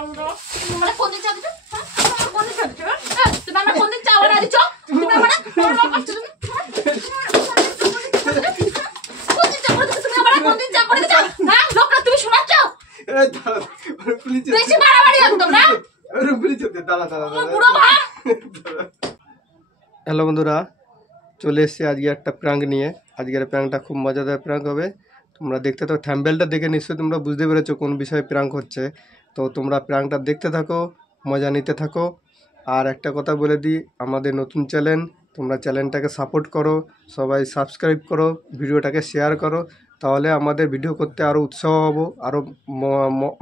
মানে কোন দিন চা দিছো? হ্যাঁ কোন দিন চা দিছো? তুমি আমার কোন দিন চা বানা দিছো? তুমি আমার কোন করছো তুমি? কোন দিন চা করে দিছো তুমি? আমার কোন দিন চা করে দিছো? হ্যাঁ লোকরা তুমি শোনাচ্ছ? এই দাঁড়া পুলিশ বেশি বাড়াবাড়ি একদম না। আরে পুলিশ দাঁড়া দাঁড়া পুরো ভাই। হ্যালো বন্ধুরা, চলে এসেছি আজকে একটা প্র্যাঙ্ক নিয়ে। আজকের প্র্যাঙ্কটা খুব মজাদার প্র্যাঙ্ক হবে। তোমরা দেখতে থাকো, থাম্বনেলটা দেখে নিশ্চয়ই তোমরা বুঝতে পেরেছো কোন বিষয়ে প্র্যাঙ্ক হচ্ছে। তো তোমরা প্র্যাঙ্কটা দেখতে থাকো, মজা নিতে থাকো। আর একটা কথা বলে দিই, আমাদের নতুন চ্যানেল, তোমরা চ্যানেলটাকে সাপোর্ট করো, সবাই সাবস্ক্রাইব করো, ভিডিওটাকে শেয়ার করো, তাহলে আমাদের ভিডিও করতে আরও উৎসাহ হবো, আরও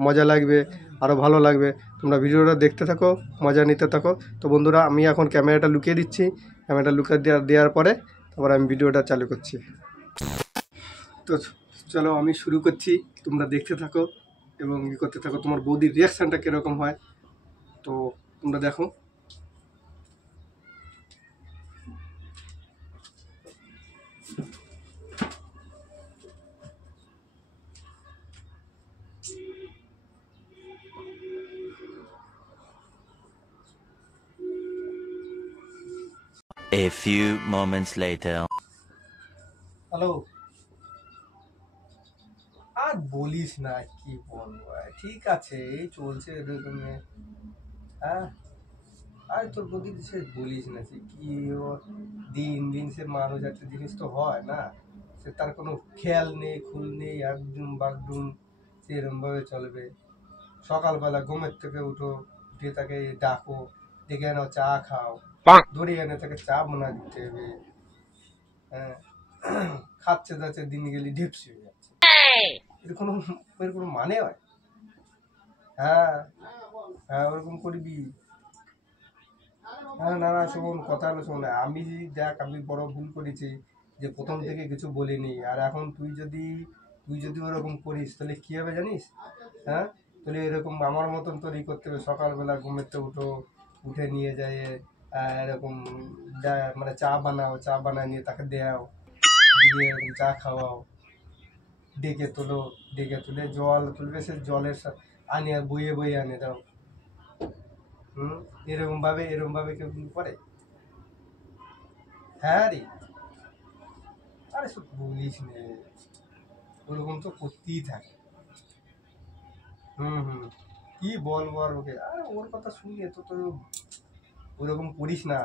মজা লাগবে, আরও ভালো লাগবে। তোমরা ভিডিওটা দেখতে থাকো, মজা নিতে থাকো। তো বন্ধুরা, আমি এখন ক্যামেরাটা লুকিয়ে দিচ্ছি। ক্যামেরাটা লুকিয়ে দেওয়ার পরে তারপর আমি ভিডিওটা চালু করছি। তো চলো আমি শুরু করছি, তোমরা দেখতে থাকো এবং ই করতে থাকো। তোমার বৌদির রিয়াকশানটা কীরকম হয় তো তোমরা দেখো। A few moments later. Hello, আর বলিস না, কি বলবো, ঠিক আছে এই চলছে এরকম। হ্যাঁ, আর তোর বৌদি সে বলিস না, সে কি ওর দিন দিন সে মানুষ একটা জিনিস তো হয় না, সে তার কোনো খেয়াল নেই খুল নেই, একদম বাগডুম সে এরমভাবে চলবে। সকালবেলা ঘুমের থেকে উঠো, উঠে তাকে ডাকো, ডেকে আনো চা খাও, দড়িয়ে এনে তাকে চা বানা দিতে হবে। হ্যাঁ, খাচ্ছে দাচ্ছে দিন গেলে ঢেপসি হয়ে যাচ্ছে। এর কোনো মানে হয়? হ্যাঁ হ্যাঁ, ওরকম করবি। হ্যাঁ, না না শোন, কথা হলো শোন, আমি দেখ আমি বড় ভুল করেছি যে প্রথম থেকে কিছু বলিনি। আর এখন তুই যদি ওরকম করিস তাহলে কী হবে জানিস? হ্যাঁ, তাহলে এরকম আমার মতন তোর ই করতে হবে, সকালবেলা ঘুমেতে উঠে নিয়ে যায় এরকম মানে চা বানাও, চা বানায় নিয়ে তাকে দেও, দিয়ে এরকম চা খাওয়াও, ডেকে তুলে জল তুলবে, সে জলের আনে বইয়ে বইয়ে আনে দাও। এরকম ভাবে কেউ কিন্তু করে? হ্যাঁ রে, আরে সব বলিস নে, ওরকম তো করতেই থাকে। কি বলবো আর ওকে, আরে ওর কথা শুনিয়ে তো ওরকম করিস না।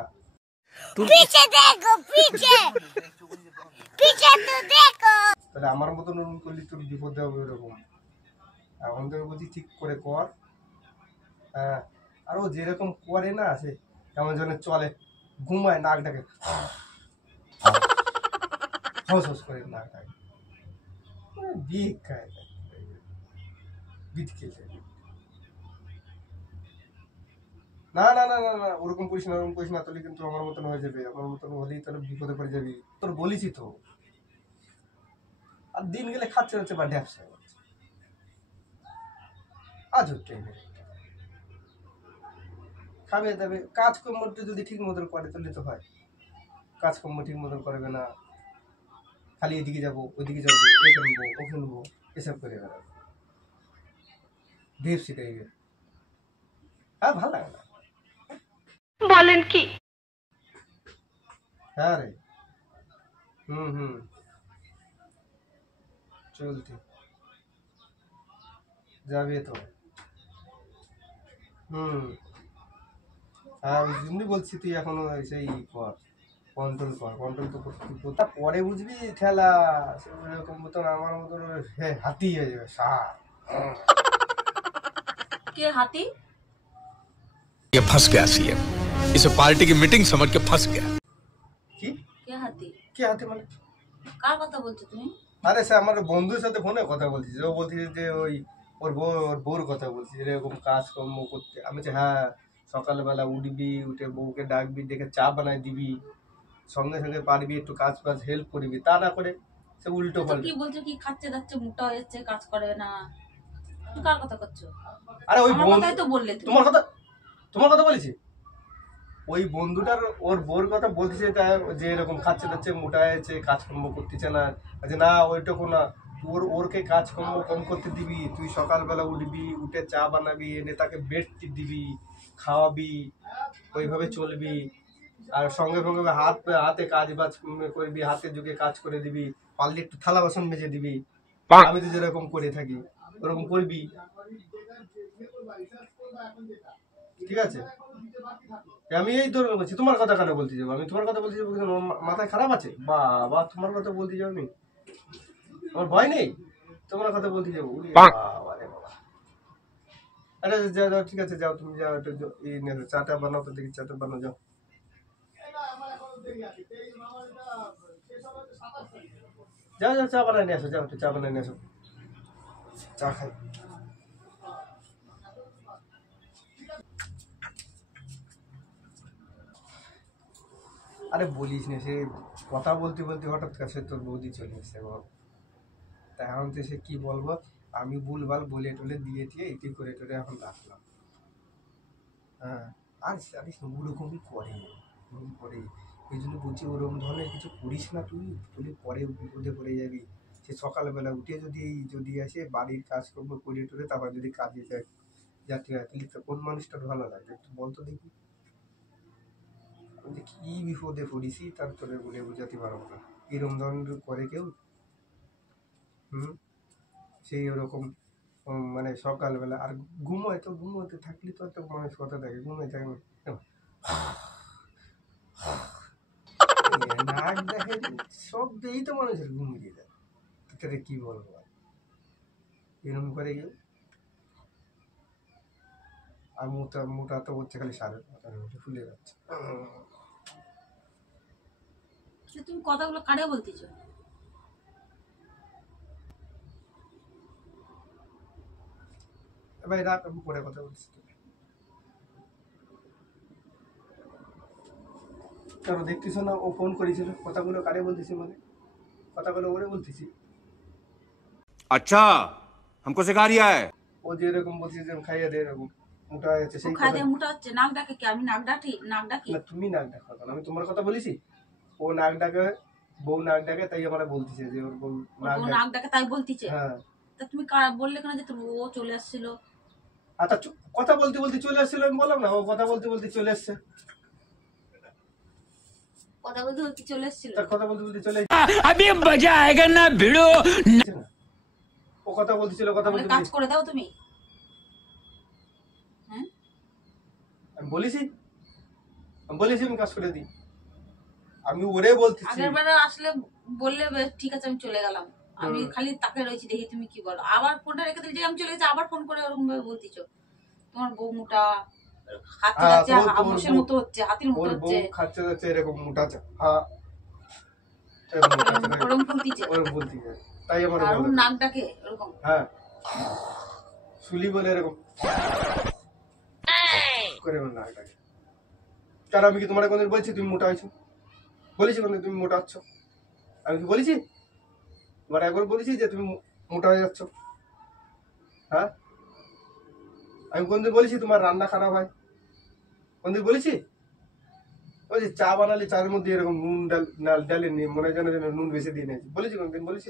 पीछे देखो पीछे पीछे तो देखो। তাহলে আমার মতন ওরকম করলে তোর বিপদে হবে ওরকম। এখন তোকে বলছি ঠিক করে কর। হ্যাঁ, আর ও যেরকম করে না, সে কেমন যেন চলে, ঘুমায় নাকটাকে হস হস করে নাকটাকে বিট খায়, বিট খেয়েছে। না না না না না, ওরকম করিস না, ওরকম করিস না, তাহলে কিন্তু আমার মতন হয়ে যাবে। আমার মতন হলেই তাহলে বিপদে পড়ে যাবি। তোর বলিসই তো, আর দিন গেলে খাচ্ছে হচ্ছে বা ড্যাপসা হচ্ছে। আজ খাবে দাবে, কাজকর্মটা যদি ঠিক মতন করে তাহলে তো হয়। কাজকর্ম ঠিক মতন করবে না, খালি এদিকে যাবো ওইদিকে যাবো, এ কিনবো ও কিনবো, এসব করে বেড়াবে, ঢেপসি টাইপের। হ্যাঁ, ভালো লাগে না। বলেন কি? হ্যাঁ রে, চলতি যাবে তো। হ্যাঁ, ওই জন্যই বলছি তুই এখনো সেই কর, কন্ট্রোল তো করতে পরে বুঝবি ঠেলা। এরকম মতন আমার মতন হাতি হয়ে যাবে, সার। কে হাতি? ये फंस गया सीएम, इसे पार्टी की मीटिंग समझ के फंस गया। কি কে হাতি? কি হাতি মানে? কার কথা বলছো তুমি? আরে সে আমার বন্ধুর সাথে ফোনে কথা বলছিস, ও বলছিস যে ওই ওর বউর কথা বলছিস, এরকম কাজকর্ম করতে। আমি বলছি হ্যাঁ, সকালবেলা উঠবি, উঠে বউকে ডাকবি, দেখে চা বানায় দিবি, সঙ্গে সঙ্গে পারবি একটু কাজ হেল্প করবি। তা না করে সে উল্টো পাল্টা। কি বলছো? কি খাচ্ছে যাচ্ছে, মোটা হয়ে যাচ্ছে, কাজ করে না? কার কথা করছো? আরে ওই আমার কথাই তো বললে তুমি। তোমার কথা বলেছি। ওই বন্ধুটার ওর বউর কথা বলতেছে, যে এরকম খাচ্ছে যাচ্ছে, মোটা হয়েছে, কাজকর্ম করতেছে না। আচ্ছা না, ওইটুকু না, ওরকে কাজ কম করতে দিবি, তুই সকালবেলা উঠবি, উঠে চা বানাবি, এনে তাকে বেড দিবি, খাওয়াবি, ওইভাবে চলবি। আর সঙ্গে সঙ্গে হাতে কাজ বাজ করবি, হাতে যুগে কাজ করে দিবি, পারলে একটু থালা বাসন মেজে দিবি। আমি তো যেরকম করে থাকি ওরকম করবি, ঠিক আছে? আমি এই ধরনের বলছি, তোমার কথা কেন বলতে যাবো? আমি তোমার কথা বলতে যাবো, মাথায় খারাপ আছে? বাবা, তোমার কথা বলতে যাবো আমি? আমার ভয় নেই তোমার কথা বলতে যাবো? আরে যাও, ঠিক আছে, যাও, তুমি যাও, একটু চাটা বানাও, তো দেখি চাটা বানাও, যাও যাও যাও, চা বানাই নিয়ে আসো, যাও একটু চা বানাই নিয়ে আসো, চা খাই। আরে বলিস না, সে কথা বলতে বলতে হঠাৎ কাছে তোর বৌদি চলে এসছে, তা এখন তো সে কি বলবো, আমি ভুলভাল বলে টলে দিয়ে এটি করে টোরে এখন রাখলাম। হ্যাঁ, আর জানিস না ওরকমই করে, এই জন্য বলছি ওরকম ধরনের কিছু করিস না তুই, পরে বিপদে পড়ে যাবি। সে সকালবেলা উঠে যদি আসে বাড়ির কাজকর্ম করে টোরে, তারপর যদি কাজে যায় যাতে হয়, তাহলে তো কোন মানুষটার ভালো লাগবে একটু বলতো দেখি। আমি কি বিপদে পড়িছি তার তোরে বলে বোঝাতে পারবো না, এরকম ধরনের করে কেউ। সেই ওরকম মানে সকালবেলা আর ঘুমোতে থাকলে তো একটা মানুষ কথা থাকে, ঘুমে থাকে নাক দেখে সব দিয়েই তো মানুষের ঘুমিয়ে যায়, তাতে কি বলবো আর, এরকম করে কেউ। আর মোটা তো হচ্ছে খালি সারের মতো ফুলে যাচ্ছে। তুমি কথাগুলো কারে বলতেছো? ভাই রাখ, আমি পরে কথা বলছি। কেন দেখতেছো না, ও ফোন করেছিল, কথাগুলো কারে বলতেছি, মানে কথাগুলো ওরে বলতেছি। अच्छा हमको सिखा रिया है। ও যে এরকম বলছে যে খাইয়ে দে, এরকম মোটা হয়ে যাচ্ছে, সেই খাইয়ে মোটা হচ্ছে, নাক ডাকে কি? আমি নাক ডাকি? না, তুমি নাক ডাকো, আমি তোমার কথা বলেছি? ও নাক ডাকে, বউ নাক ডাকে, তাই আমরা বলতেছে যে ওর বউ নাক ডাকে, তাই বলতেছে। হ্যাঁ, তা তুমি বললে কেন যে ও চলে আসছিল? আচ্ছা, কথা বলতে বলতে চলে আসছিল, আমি বললাম না, ও কথা বলতে বলতে চলে আসছে। কথা বলতে বলতে চলে আসছিল, তার কথা বলতে বলতে চলে अभी मजा आएगा ना भिड़ो। ও কথা বলতেছিল, কথা বলতে কাজ করে দাও তুমি। হ্যাঁ, আমি বলেছি আমি কাজ করে দিই, আমি ওরে বলতেছি। আগের বার আসলে বললে বেশ, ঠিক আছে আমি চলে গেলাম, আমি খালি তাকে রয়েছি, দেখি তুমি কি বলো। আবার ফোনটা রেখে দিলে যে আমি চলে গেছি, আবার ফোন করে ওরকম ভাবে বলতেছ তোমার বউ মোটা, হাতি যাচ্ছে, হামসের মতো হচ্ছে, হাতির মতো হচ্ছে, খাচ্ছে যাচ্ছে, এরকম মোটা চা, ওরকম বলতিছে, ওরকম বলতেছে, তাই আমার আর ওর নাক ডাকে ওরকম। হ্যাঁ, শুলি বলে এরকম করে ওর নাক ডাকে। কারণ আমি কি তোমার কোনদিন বলছি তুমি মোটা হয়েছো? বলেছি কোনদিন তুমি মোটা হচ্ছ? আমি কি বলেছি তোমার একবার বলেছি যে তুমি মোটা হয়ে যাচ্ছ? হ্যাঁ, আমি কোনদিন বলেছি তোমার রান্না খারাপ হয়? কোনদিন বলেছি? বলছি চা বানালে চার মধ্যে এরকম নুন ডালে মনে হয় যেন নুন বেশি দিয়ে নিয়েছি, বলেছি কোনদিন? বলেছি?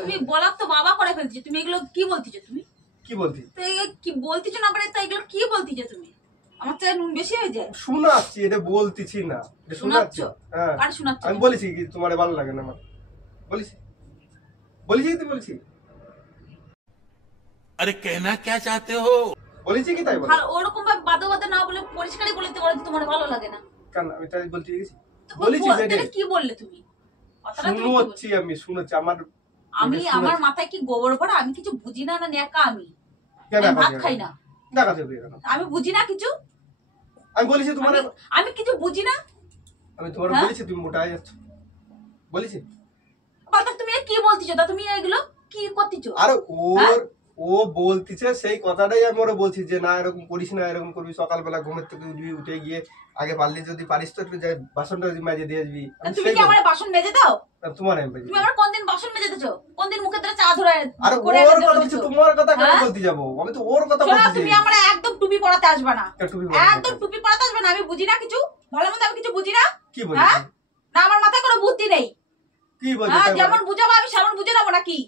তুমি বলার তো বাবা করে ফেলছো, তুমি এগুলো কি বলতিছো? তুমি কি বলছি? তো কি বলতিছো না পারে, তাই এগুলো কি বলতিছো তুমি? আমার চাই নুন বেশি হয়ে যায়। শোনাচ্ছি, এটা বলতেছি না, শোনাচ্ছি। হ্যাঁ, আর শোনাচ্ছ? আমি বলেছি কি তোমার ভালো লাগে না? আমার বলেছি কি বলেছি? अरे कहना क्या चाहते हो? বলেছি কি তাই বল? ওরকম ভাবে বাদে বাদে না বলে পরিষ্কারই বলে দিতে পারো যে তোমার ভালো লাগে না। কেন আমি তাই বলতে গেছি? বলেছি যে কি বললে তুমি? শুনেছি আমার মাথায় কি গোবর ভরা? আমি কিছু বুঝি না, না নেকা আমি ভাত খাই না, আমি বুঝি না কিছু। আমি বলেছি তোমার, আমি কিছু বুঝি না। আমি তোমার বলেছি তুমি মোটা হয়ে যাচ্ছ, বলেছি? তুমি কি বলতিছো? তা তুমি এগুলো কি করতিছো? আরে ও বলতিছে সেই কথাটাই আমি ওরা বলছি যে না এরকম করিস না, এরকম করবি, সকালবেলা ঘুমের থেকে উঠে গিয়ে আগে পারলে যদি পারিস তো একটু যাই বাসনটা মেজে দিয়ে আসবি। তুমি কি আমার বাসন মেজে দাও? তোমার তুমি আমার কোনদিন বাসন মেজে দিছো? কোনদিন মুখে ধরে চা ধরে? আরে ওর কথা কিছু, তোমার কথা কেন বলতে যাবো? আমি তো ওর কথা বলছি। তুমি আমার একদম টুপি পরাতে আসবে না, একদম টুপি পরাতে আসবে না। আমি বুঝি না কিছু, ভালো মন্দ আমি কিছু বুঝি না। কি বলি? না আমার মাথায় কোনো বুদ্ধি নেই, কি বলছো হ্যাঁ তাই বলো? যেমন বুঝাবো আমি সেমন বুঝে নেবো নাকি?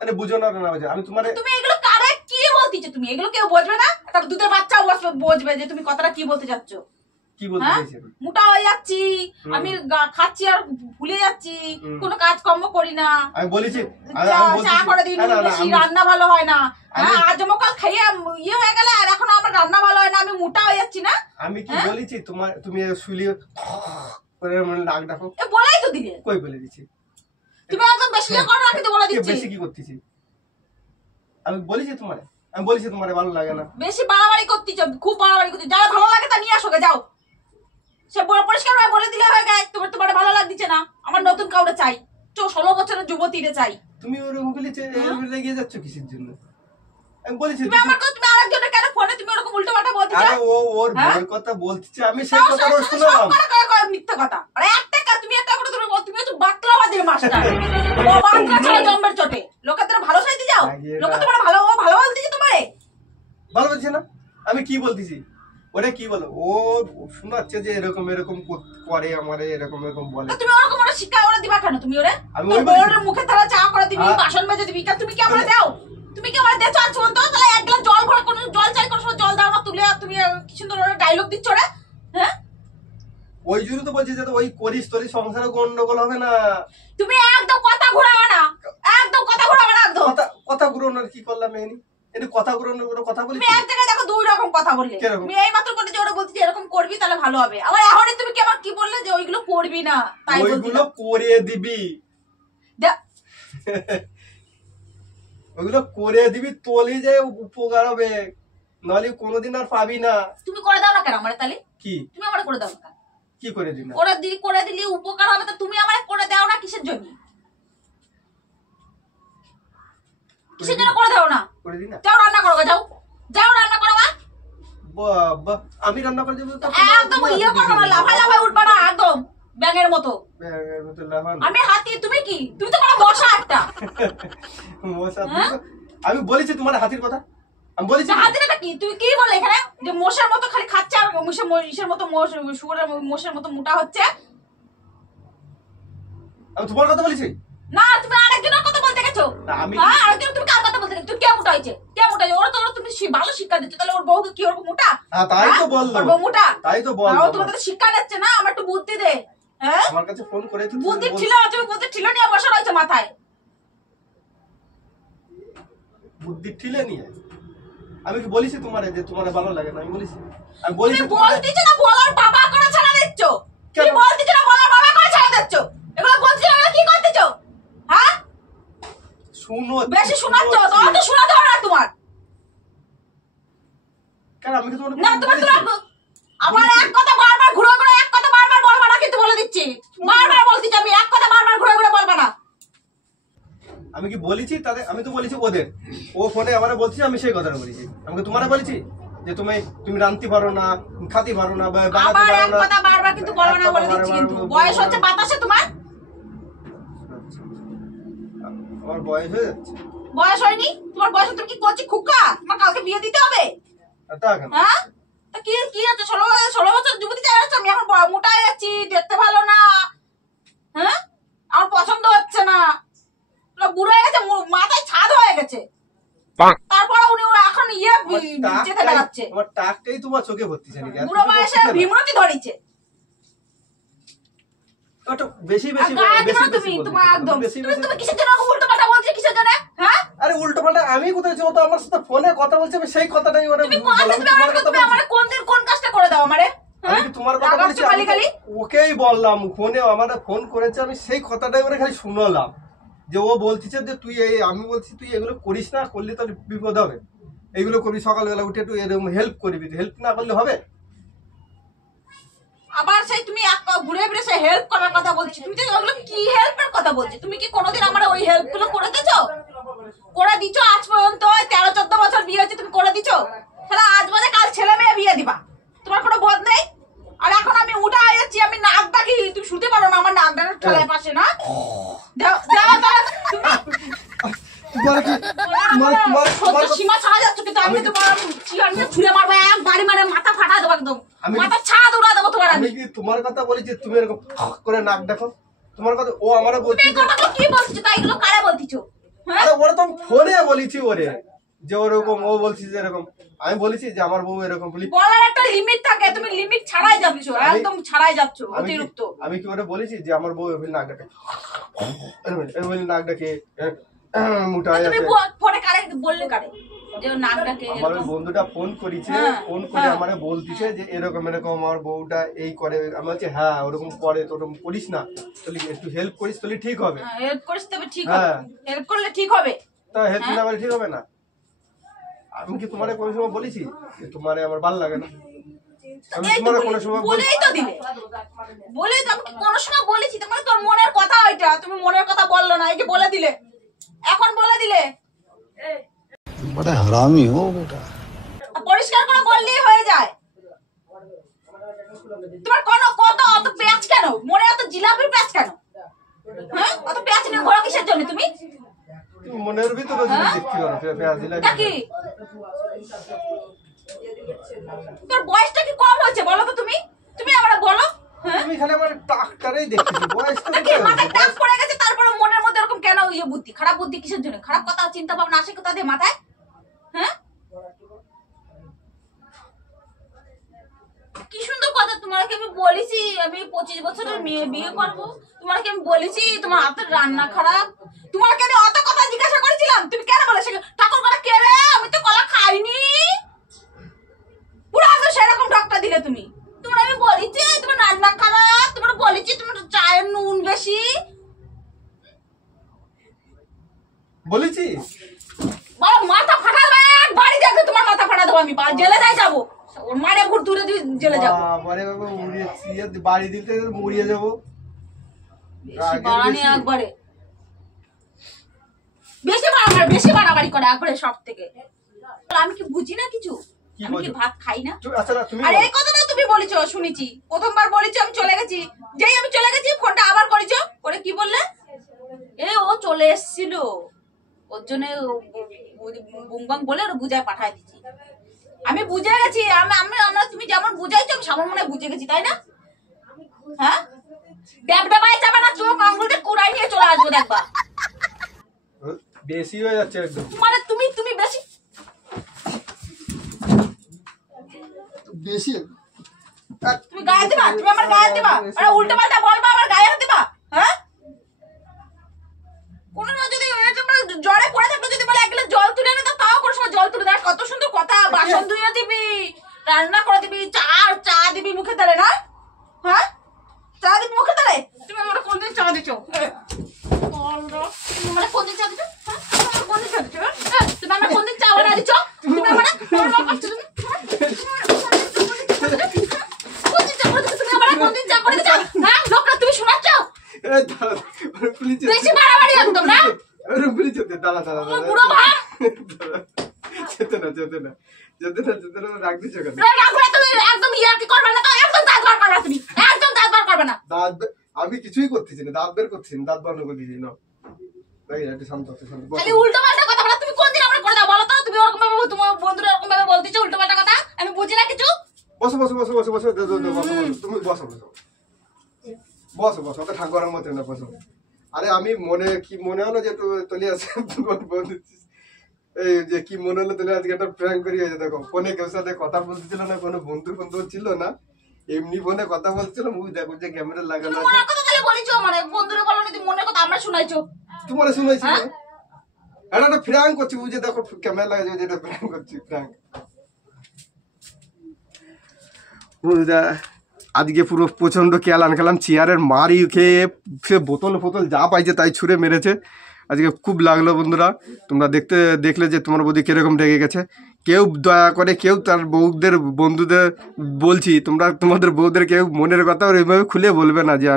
আরে বুঝো না না বুঝো, আমি তোমার তুমি এগুলো কারে কি বলতেছো? তুমি এগুলো কেউ বুঝবে না? তারপর দুধের বাচ্চাও বুঝবে যে তুমি কথাটা কি বলতে চাচ্ছ। কি বলতে হ্যাঁ? চাইছি আমি? মোটা হয়ে যাচ্ছি, আমি খাচ্ছি আর ভুলে যাচ্ছি, কোনো কাজকর্ম করি না, আমি বলেছি চা করে দিন বেশি, রান্না ভালো হয় না। হ্যাঁ আজমকাল খাইয়ে ইয়ে হয়ে গেলে আর এখন আমার রান্না ভালো হয় না, আমি মোটা হয়ে যাচ্ছি না? আমি কি বলেছি তোমার তুমি শুলি করে নাক ডাকো? এ বলেই তো দিলে। কই বলে দিছি? তুমি একদম বেশি করে রাখি তো বলে দিচ্ছি। বেশি কি করতেছি? আমি বলেছি তোমারে, আমি বলেছি তোমারে ভালো লাগে না। বেশি বাড়াবাড়ি করতেছ, খুব বাড়াবাড়ি করতেছ। যারা ভালো লাগে তা নিয়ে আসো গে, যাও। সে পরিষ্কার ভাবে বলে দিলে হয়ে গেছে। তোমার ভালো লাগছে না, আমার নতুন কাউরে চাই, 16 বছরের যুবতীরে চাই। তুমি ওরকম বলেছে লেগে যাচ্ছ কিসের জন্য? আমি বলেছি তুমি আরেকজনের কেন ফোনে তুমি ওরকম উল্টো পাল্টা বলতে আরে চাও? ওর বউয়ের কথা বলছে, আমি সেই কথা শুনলাম। মিথ্যা কথা। আরে একটা কাজ তুমি একটা করে তুমি হচ্ছে বাকলাবাদের মাস্টার। ও বাকলা ছাড়া জম্বের চটে। লোকে তোরা ভালো চাইতে যাও, লোকে তোমার ভালো বলতেছে তোমারে। ভালো বলছে না? আমি কি বলতেছি? ওরে কি বলো? ও শোনাচ্ছে যে এরকম এরকম করে আমারে, এরকম এরকম বলে। তুমি ওরকম ওরা শিক্ষা ওরা দিবা কেন? তুমি ওরে আমি তোর ওই বউয়ের মুখে তারা চা করে দিবি, বাসন মেজে দিবি, তুমি কি আমরা দাও? তুমি কি আমরা দেছো? আজ পর্যন্ত তাহলে এক গ্লাস জল ভরা কোন জল চাই কোন সময় জল দাও না, তুলে তুমি কি সুন্দর ওরা ডায়লগ দিচ্ছ রে। হ্যাঁ ওই জন্য তো বলছি যে ওই করিস তোর সংসারে গন্ডগোল হবে না। তুমি একদম কথা ঘোরাবে না, একদম কথা ঘোরাবে না, একদম কথা ঘুরানোর কি করলাম এনি? এটা কথা ঘুরানোর কোনো কথা বলি? তুমি এক জায়গায় দেখো দুই রকম কথা বললে। কিরকম? তুমি এই মাত্র বলতে যে ওরা বলতে যে এরকম করবি তাহলে ভালো হবে, আবার এখনই তুমি কি আমার কি বললে যে ওইগুলো করবি না, তাই বলছি ওইগুলো করে দিবি, ওইগুলো করে দিবি, তোলে যে উপকার হবে, নইলে কোনোদিন আর পাবি না। তুমি করে দাও না কেন আমারে? তাহলে কি তুমি আমারে করে দাও না? কি করে দিবি? করে দিলে উপকার হবে, তো তুমি আমারে করে দাও না কিসের জন্য? কিসের জন্য করে দাও না? করে দিই না? যাও রান্না করো, যাও যাও রান্না করো। বাবা আমি রান্না করে দেবো? একদম ইয়ে করো না, লাফায় উঠবা না একদম ব্যাঙের মতো। আমি হাতি, তুমি কি? তুমি তো কোনো মশা একটা। আমি বলেছি তোমার হাতির কথা, আমি বলেছি হাতিটা কি? তুমি কি বলে এখানে যে মোষের মতো খালি খাচ্ছে আর ইসের মতো শুয়োরের মোষের মতো মোটা হচ্ছে? আমি তোমার কথা বলেছি না, তুমি আরেকজনের কথা বলতে গেছো। হ্যাঁ আরেকজন, তুমি কার কথা বলতে গেছো? তুমি কে মোটা হয়েছে? কে মোটা হয়েছে? ওরা তো তুমি ভালো শিক্ষা দিচ্ছ, তাহলে ওর বউকে কি ওরকম মোটা? তাই তো বললো, ওর বউ মোটা, তাই তো বললো। ও তোমাদের শিক্ষা দিচ্ছে না, আমার একটু বুদ্ধি দে। হ্যাঁ আমার কাছে ফোন করে বুদ্ধি ছিল, তুমি বুদ্ধি ছিল নিয়ে বসে রয়েছে মাথায়। বুদ্ধি ঠিলে নিয়ে আমি কি বলেছি তোমারে যে তোমারে ভালো লাগে না? আমি বলেছি, আমি বলেছি তুমি বলতেছো না বলার বাবা করে ছাড়া দিচ্ছ? কেন? তুমি বলতেছো না বলার বাবা করে ছাড়া দিচ্ছ? এগুলো বলছো না, কি করতেছো? হ্যাঁ শুনো, বেশি শোনাচ্ছ, তোমার তো শোনাতে হবে না তোমার। কেন আমি কি তোমার না তোমার আবার এক কথা বারবার ঘুরে ঘুরে এক কথা বারবার বলবা না, কিন্তু বলে দিচ্ছি বারবার বলতেছি আমি এক কথা বারবার ঘুরে ঘুরে বলবা না। আমি কি বলেছি তাদের? আমি তো বলেছি ওদের, ও ফোনে আমারে বলছি, আমি সেই কথাটা বলেছি। আমাকে তোমারে বলেছি যে তুমি রাঁধতে পারো না, খাতে পারো না, বানাতে আবার পারো এক না। কথা বারবার কিন্তু বলবা না বলে দিচ্ছি, কিন্তু বয়স হচ্ছে বাতাসে তোমার। আমার বয়স হয়ে যাচ্ছে। বয়স হয়নি তোমার? বয়স তুমি কি করছি খুকা? তোমার কালকে বিয়ে দিতে হবে। তা কেন? হ্যাঁ তা কি আছে? 16 বছর যুবতী চাই যাচ্ছে, আমি এখন মোটা হয়ে যাচ্ছি, দেখতে ভালো না। হ্যাঁ আমার পছন্দ হচ্ছে না, বুড়ো হয়ে গেছে, মাথায় ছাদ হয়ে গেছে, তারপরে উনি এখন যেতে বেড়াচ্ছে। আমার টাকটাই তোমার চোখে ভর্তিছে নাকি? বুড়ো বয়সে বিমরতি ধরিছে। বেশি বেশি তুমি তোমার একদম তুমি কিসের জন্য উল্টো পাল্টা বলছো? কিসের জন্য? হ্যাঁ আরে উল্টো পাল্টা আমি কোথায় ও তো আমার সাথে ফোনে কথা বলছে, আমি সেই কথাটাই ওরে তুমি বললাম। কোন দিন কোন কাজটা করে দাও আমারে? আমি কি তোমার কথা বলছি? ওকেই বললাম, ফোনে আমারে ফোন করেছে, আমি সেই কথাটাই ওরে খালি শুনলাম যে ও বলতিছে যে তুই আমি বলছি তুই এগুলো করিস না, করলে তোর বিপদ হবে, এইগুলো করবি, সকালবেলা উঠে একটু এরকম হেল্প করবি, হেল্প না করলে হবে? আবার সেই তুমি ঘুরে ফিরে সে হেল্প করার কথা বলছি। তুমি তো ওগুলো কি হেল্পের কথা বলছো? তুমি কি কোনোদিন আমার ওই হেল্প গুলো করে দিছো? করে দিছো আজ পর্যন্ত? 13-14 বছর বিয়ে হচ্ছে, তুমি করে দিছো? তাহলে আজ বাদে কাল ছেলে মেয়ে বিয়ে দিবা, তোমার কোনো বোধ নেই? আর এখন আমি উঠা হয়ে যাচ্ছি, আমি নাক ডাকি, তুমি শুতে পারো না আমার নাক ডাকার ঠেলায় পাশে না? সীমা ছাড়া যাচ্ছ, কিন্তু আমি তোমার ছুঁড়ে মারবো, এক বাড়ি মারে মাথা ফাটা দেবো, একদম মাথা ছাদ উড়া দেবো তোমার। আমি কি তোমার কথা বলেছি তুমি এরকম করে নাক দেখো? তোমার কথা ও আমারে বলছে এই কথাগুলো কি বলছো? তাই এগুলো কারে বলতিছো? হ্যাঁ? আরে ওরা তো ফোনে বলেছি ওরে যে ওরকম, ও বলছি যে এরকম, আমি বলেছি যে আমার বউ এরকম বলি। বলার একটা লিমিট থাকে, তুমি লিমিট ছাড়াই যাচ্ছ, একদম ছাড়াই যাচ্ছ, অতিরিক্ত। আমি কি ওরে বলেছি যে আমার বউ এভাবে নাক ডাকে, এভাবে নাক ডাকে মোটা হয়ে তুমি আছে? ফোনে কারে বললে কারে যে ও নাক ডাকে? আমার ওই বন্ধুটা ফোন করেছে, ফোন করে আমারে বলতিছে যে এরকম এরকম আমার বউটা এই করে। আমি বলছি হ্যাঁ ওরকম করে, তো ওরকম করিস না, তাহলে একটু হেল্প করিস তাহলে ঠিক হবে। হেল্প করিস তবে ঠিক হবে, হেল্প করলে ঠিক হবে। তা হেল্প না করলে ঠিক হবে না? আমি কি তোমারে কোনো সময় বলেছি যে তোমারে আমার ভালো লাগে না? আমি তোমারে কোনো সময় বলেই তো দিলে, বলেই তো। আমি কি কোনো সময় বলেছি? তোমার তোর মনের কথা ওইটা, তুমি মনের কথা বললো না, এই যে বলে দিলে, এখন বলে দিলে। बड़ा हरामी हो बेटा। পরিষ্কার করে বললেই হয়ে যায়। তোমার কত অত পেঁয়াজ কেন মনে, অত জিলাপির পেঁয়াজ কেন? হ্যাঁ, অত পেঁয়াজ নিয়ে ঘোরা কিসের জন্য তুমি? মনের ভিতরে যদি দেখতে পারো পেঁয়াজ দিলে কি তোর বয়সটা কি কম হয়েছে বলো তো? তুমি আমরা বলো। হ্যাঁ, তুমি খালি আমার ডাক্তারই দেখতেছি, বয়স তো কি মাথায় টাক পড়ে গেছে, তারপরে মনের মধ্যে এরকম কেন বুদ্ধি? খারাপ বুদ্ধি কিসের জন্য? খারাপ কথা চিন্তা ভাবনা আসে কোথা দিয়ে মাথায়? হ্যাঁ, কি সুন্দর কথা। তোমাকে আমি বলেছি আমি 25 বছরের মেয়ে বিয়ে করবো, তোমাকে আমি বলেছি তোমার হাতের রান্না খারাপ, তোমাকে আমি অত কথা জিজ্ঞাসা করেছিলাম, তুমি কেন বলেছো ঠাকুর কলা কে রে? আমি তো কলা খাইনি। পুরো আজও সেরকম ঢকটা দিলে তুমি। তোমার আমি বলেছি তোমার রান্না খারাপ, তোমার বলেছি তোমার চায়ের নুন বেশি বলেছি। বলো মাথা ফাটাবে, বাড়ি দেখবে তোমার মাথা ফাটা দেবো আমি, জেলে যাই যাবো, ওর মারে ভুট দূরে দিয়ে জেলে যাবো। বাবারে বাবা, উড়িয়েছি বাড়ি দিতে মরিয়ে যাবো। বাড়ানি একবারে বেশি বাড়াবাড়ি করে একবারে সব থেকে। আমি কি বুঝি না কিছু? আমি কি ভাত খাই না? আচ্ছা তুমি আর এই কথাটা তুমি বলেছো, শুনেছি, প্রথমবার বলেছো আমি চলে গেছি, যেই আমি চলে গেছি ফোনটা আবার করেছো, করে কি বললে? ও চলে এসেছিল, ওর জন্য বুংবাং বলে ওর বুঝায় পাঠায় দিচ্ছি। আমি বুঝে গেছি, আমরা তুমি যেমন বুঝাইছো আমি সামনে মনে বুঝে গেছি, তাই না? হ্যাঁ, ড্যাবডাবাই যাবে না, চোখ আঙুল দিয়ে কুড়াই নিয়ে চলে আসবো, দেখবা। বেশি হয়ে যাচ্ছে একদম। মানে তুমি বেশি বেশি তুমি গায়ে দিবা, তুমি আমার গায়ে দিবা, আরে উল্টো পাল্টা বলবা আমার গায়ে দিবা। হ্যাঁ, কোনো যদি জ্বরে পড়ে থাকলে যদি বলে 1 গ্লাস জল তুলে এনে দাও, তাও কোনো সময় জল তুলে দাও। কত সুন্দর কথা, বাসন ধুয়ে দিবি, রান্না করে দিবি, চা দিবি মুখে ধরে না? হ্যাঁ, চা দিবি মুখে ধরে। তুমি আমার কোনদিন চা দিছো? তুমি আমার কোনদিন চা দিছো? কোনদিন চা দিছো? তুমি আমার কোনদিন চা বানা দিছো? তুমি আমার কোনদিন চা করে দিছো? হ্যাঁ, লোকরা তুমি শোনাচ্ছ? বেশি বাড়াবাড়ি একদম না? দাঁড়া পুরো ভাব যেতে না রাখ দিচ্ছ কেন? তুমি একদম ইয়ার্কি করবে না তো, একদম দাঁত বার করবে না, তুমি একদম দাঁত বার করবে না। আমি কিছুই করতেছি না, দাঁত বের করছি না, দাঁত বন্ধ করে দিয়েছি না। একটু শান্ত খালি উল্টো পাল্টা কথা বলো। তুমি কোনদিন আমরা করে দাও বলো তো? তুমি ওরকম ভাবে তোমার বন্ধুরা ওরকম ভাবে বলতেছো উল্টো পাল্টা কথা, আমি বুঝি না কিছু। বসো তুমি বসো ওকে ঠাকুরের মতো না, বসো। আরে আমি কি মনে হলো যে চলে আসে তোমার বন্ধু, এই যে কি মনে হলো তাহলে আজকে একটা প্র্যাঙ্ক করি হয়েছে। দেখো ফোনে কেউ সাথে কথা বলতেছিল না, কোনো বন্ধু ছিল না, এমনি ফোনে কথা বলছিলাম। ওই দেখো যে ক্যামেরা লাগানো আছে। মনের কথা তাহলে বলেছো, মানে বন্ধুরা বলো না, তুমি মনের কথা আমরা শুনাইছো। তোমার শুনাইছি না, এটা একটা প্র্যাঙ্ক করছি। বুঝে দেখো ক্যামেরা লাগাচ্ছে, যেটা প্র্যাঙ্ক করছি, প্র্যাঙ্ক। আজকে পুরো প্রচন্ড কেলান খেলাম, চেয়ারের মারি খেয়ে সে বোতল যা পাইছে তাই ছুঁড়ে মেরেছে। আজকে খুব লাগলো বন্ধুরা, তোমরা দেখলে যে তোমার বৌদি কিরকম রেগে গেছে। কেউ দয়া করে কেউ তার বন্ধুদের বলছি, তোমাদের বউদের কেউ মনের কথা ওইভাবে খুলে বলবে না যে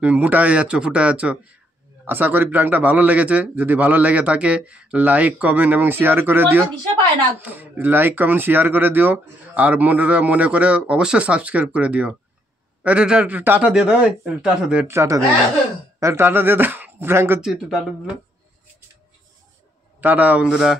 তুমি মোটা হয়ে যাচ্ছ, ফুটা যাচ্ছ। আশা করি প্র্যাঙ্কটা ভালো লেগেছে। যদি ভালো লেগে থাকে লাইক কমেন্ট এবং শেয়ার করে দিও, আর মনে করে অবশ্যই সাবস্ক্রাইব করে দিও। টাটা দিয়ে দাও, টাটা দিয়ে দাও, প্র্যাঙ্ক করছি, একটু টাটা দিল। টাটা বন্ধুরা।